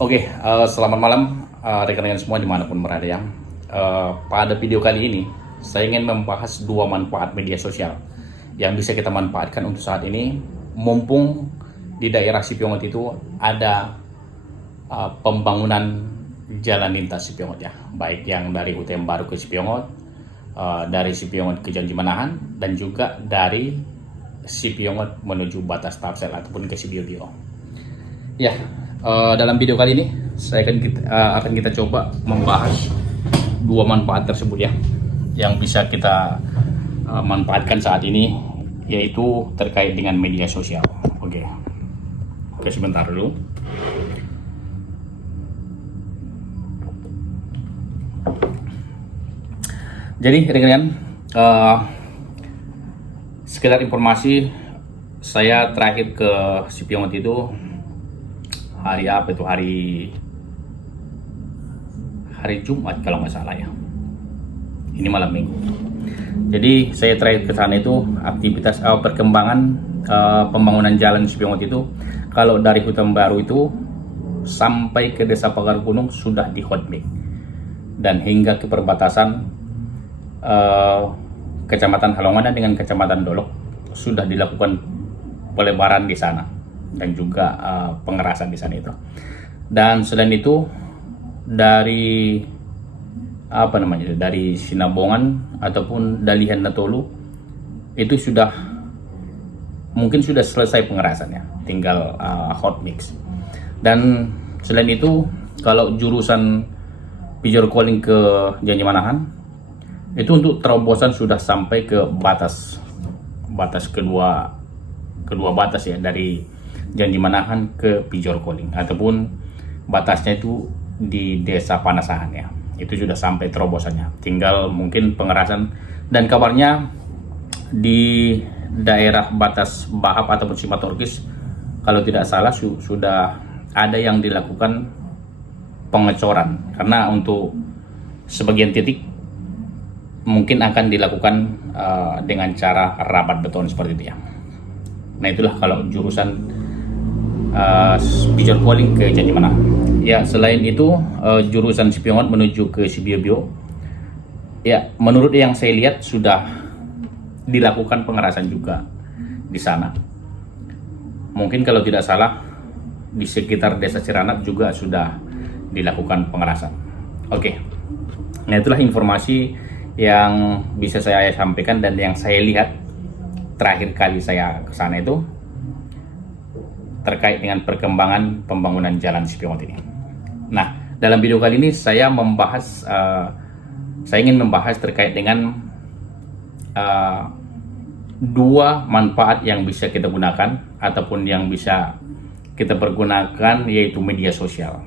Selamat malam rekan-rekan semua dimanapun berada ya. Pada video kali ini, saya ingin membahas dua manfaat media sosial yang bisa kita manfaatkan untuk saat ini, mumpung di daerah Sipiongot itu ada pembangunan jalan lintas Sipiongot ya, baik yang dari UTM Baru ke Sipiongot, dari Sipiongot ke Janji Manahan, dan juga dari Sipiongot menuju batas Tapsel ataupun ke Sibiobio. Ya, dalam video kali ini saya akan kita coba membahas dua manfaat tersebut ya, yang bisa kita manfaatkan saat ini, yaitu terkait dengan media sosial. Oke, sebentar dulu. Jadi rekan-rekan, sekedar informasi, saya terakhir ke Sipiongot itu hari apa itu, hari Jumat kalau nggak salah ya. Ini malam minggu. Jadi saya terakhir ke sana itu aktivitas perkembangan pembangunan jalan Sipiongot itu, kalau dari Hutan Baru itu sampai ke Desa Pagar Gunung sudah di hotmix, dan hingga ke perbatasan Kecamatan Halongan dengan Kecamatan Dolok sudah dilakukan pelebaran di sana dan juga pengerasan di sana itu. Dan selain itu dari dari Sinabongan ataupun Dalihan Natolu itu mungkin sudah selesai pengerasannya, tinggal hot mix. Dan selain itu kalau jurusan Pijor Calling ke Janji Manahan itu untuk terobosan sudah sampai ke batas kedua batas ya, dari Janji Manahan ke Pijor Calling, ataupun batasnya itu di Desa Panasahan ya. Itu sudah sampai terobosannya, tinggal mungkin pengerasan. Dan kabarnya di daerah batas Bahap ataupun Simatorkis, kalau tidak salah sudah ada yang dilakukan pengecoran, karena untuk sebagian titik mungkin akan dilakukan dengan cara rabat beton seperti itu ya. Nah, itulah kalau jurusan Pijor Calling ke Janji Manahan. Ya, selain itu jurusan Sipiongot menuju ke Sibiobio, ya menurut yang saya lihat sudah dilakukan pengerasan juga di sana. Mungkin kalau tidak salah di sekitar Desa Ciranap juga sudah dilakukan pengerasan. Oke. Nah, itulah informasi yang bisa saya sampaikan dan yang saya lihat terakhir kali saya ke sana itu terkait dengan perkembangan pembangunan jalan Sipiongot ini. Nah, dalam video kali ini saya ingin membahas terkait dengan dua manfaat yang bisa kita gunakan ataupun yang bisa kita pergunakan, yaitu media sosial.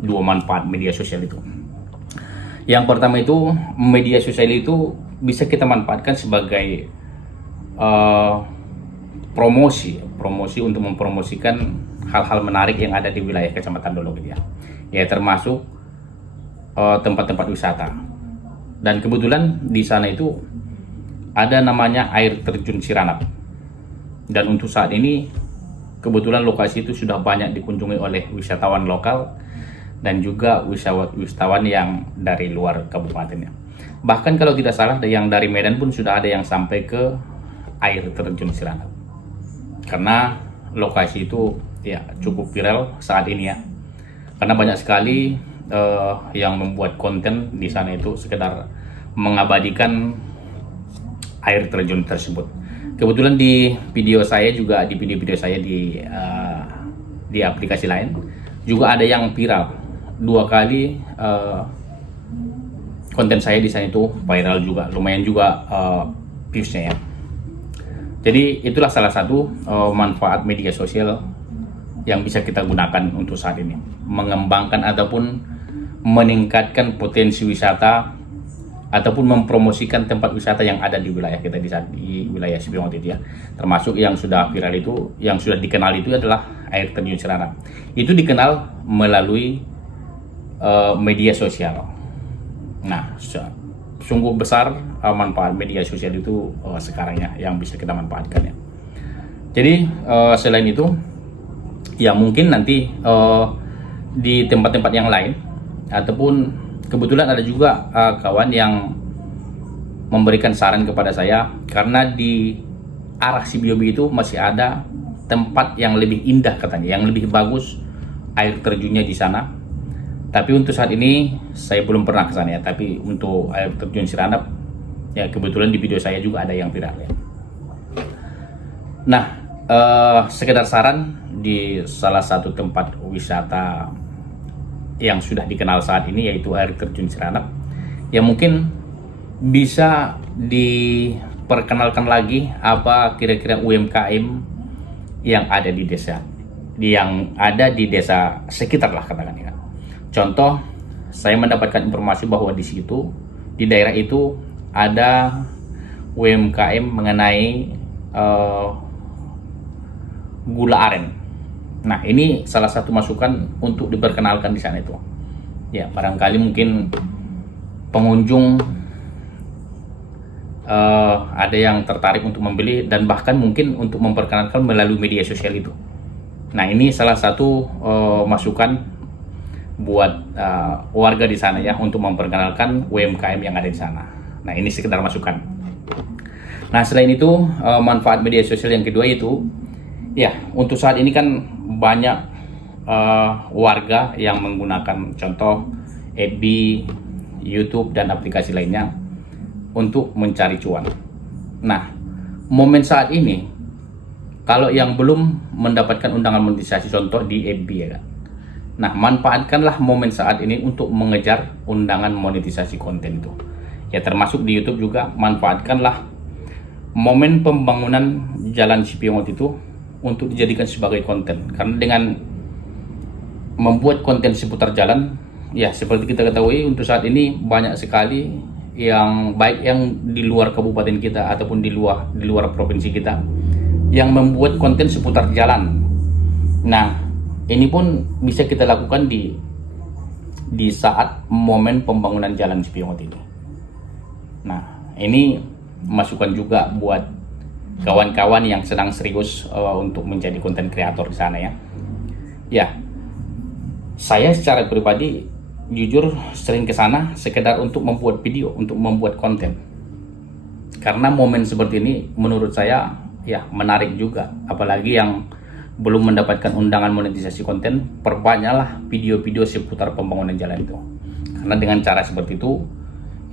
Dua manfaat media sosial itu. Yang pertama itu, media sosial itu bisa kita manfaatkan sebagai promosi untuk mempromosikan hal-hal menarik yang ada di wilayah Kecamatan Dolok ya. Ya, termasuk tempat-tempat wisata. Dan kebetulan di sana itu ada namanya air terjun Siranap. Dan untuk saat ini kebetulan lokasi itu sudah banyak dikunjungi oleh wisatawan lokal dan juga wisatawan yang dari luar kabupatennya. Bahkan kalau tidak salah yang dari Medan pun sudah ada yang sampai ke air terjun Siranap. Karena lokasi itu ya cukup viral saat ini ya. Karena banyak sekali yang membuat konten di sana itu sekedar mengabadikan air terjun tersebut. Kebetulan di video saya di aplikasi lain juga ada yang viral. 2 kali konten saya di sana itu viral juga, lumayan juga viewsnya ya. Jadi itulah salah satu manfaat media sosial yang bisa kita gunakan untuk saat ini, mengembangkan ataupun meningkatkan potensi wisata ataupun mempromosikan tempat wisata yang ada di wilayah kita di wilayah Sipiongot itu ya. Termasuk yang sudah viral itu, yang sudah dikenal itu adalah air terjun Siranap. Itu dikenal melalui media sosial. Nah, sungguh besar manfaat media sosial itu sekarang ya, yang bisa kita manfaatkan ya. Jadi selain itu ya mungkin nanti di tempat-tempat yang lain, ataupun kebetulan ada juga kawan yang memberikan saran kepada saya, karena di arah Sibiobi itu masih ada tempat yang lebih indah katanya, yang lebih bagus air terjunnya di sana. Tapi untuk saat ini saya belum pernah ke sana ya. Tapi untuk air terjun Ciranap ya, kebetulan di video saya juga ada yang viral ya. Nah, sekedar saran, di salah satu tempat wisata yang sudah dikenal saat ini yaitu air terjun Ciranap, ya mungkin bisa diperkenalkan lagi apa kira-kira UMKM yang ada di desa sekitar lah katakan ya. Contoh, saya mendapatkan informasi bahwa di situ, di daerah itu ada UMKM mengenai gula aren. Nah, ini salah satu masukan untuk diperkenalkan di sana itu. Ya, barangkali mungkin pengunjung ada yang tertarik untuk membeli, dan bahkan mungkin untuk memperkenalkan melalui media sosial itu. Nah, ini salah satu masukan buat warga di sana ya, untuk memperkenalkan UMKM yang ada di sana. Nah, ini sekedar masukan. Nah, selain itu manfaat media sosial yang kedua itu ya, untuk saat ini kan banyak warga yang menggunakan contoh FB, YouTube dan aplikasi lainnya untuk mencari cuan. Nah, momen saat ini kalau yang belum mendapatkan undangan monetisasi contoh di FB ya kan. Nah, manfaatkanlah momen saat ini untuk mengejar undangan monetisasi konten itu. Ya, termasuk di YouTube juga, manfaatkanlah momen pembangunan Jalan Cipiongot itu untuk dijadikan sebagai konten. Karena dengan membuat konten seputar jalan, ya seperti kita ketahui untuk saat ini banyak sekali yang baik yang di luar kabupaten kita ataupun di luar provinsi kita yang membuat konten seputar jalan. Nah, ini pun bisa kita lakukan di saat momen pembangunan Jalan Cipiongot ini. Nah, ini masukan juga buat kawan-kawan yang sedang serius untuk menjadi konten kreator di sana ya. Ya, saya secara pribadi jujur sering ke sana sekedar untuk membuat video, untuk membuat konten. Karena momen seperti ini menurut saya ya menarik juga, apalagi yang belum mendapatkan undangan monetisasi konten, perbanyaklah video-video seputar pembangunan jalan itu. Karena dengan cara seperti itu,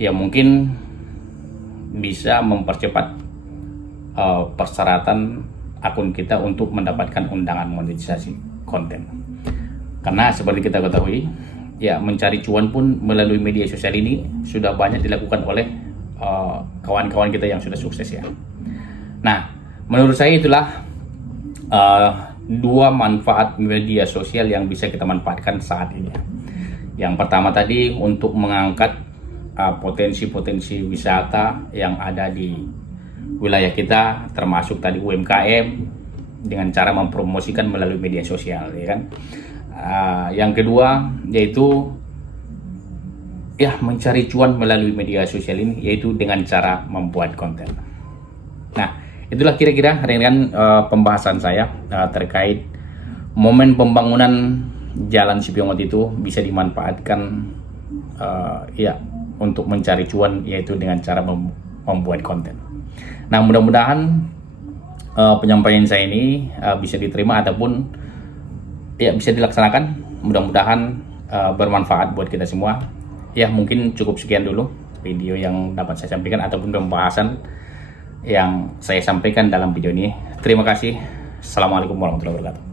ya mungkin bisa mempercepat persyaratan akun kita untuk mendapatkan undangan monetisasi konten. Karena seperti kita ketahui, ya mencari cuan pun melalui media sosial ini sudah banyak dilakukan oleh kawan-kawan kita yang sudah sukses ya. Nah, menurut saya itulah dua manfaat media sosial yang bisa kita manfaatkan saat ini. Yang pertama tadi untuk mengangkat potensi-potensi wisata yang ada di wilayah kita, termasuk tadi UMKM dengan cara mempromosikan melalui media sosial ya kan. Yang kedua yaitu ya mencari cuan melalui media sosial ini, yaitu dengan cara membuat konten. Nah, itulah kira-kira ringan pembahasan saya terkait momen pembangunan Jalan Cipiongot itu bisa dimanfaatkan ya untuk mencari cuan, yaitu dengan cara membuat konten. Nah, mudah-mudahan penyampaian saya ini bisa diterima ataupun ya bisa dilaksanakan. Mudah-mudahan bermanfaat buat kita semua. Ya, mungkin cukup sekian dulu video yang dapat saya sampaikan ataupun pembahasan yang saya sampaikan dalam video ini. Terima kasih. Assalamualaikum warahmatullahi wabarakatuh.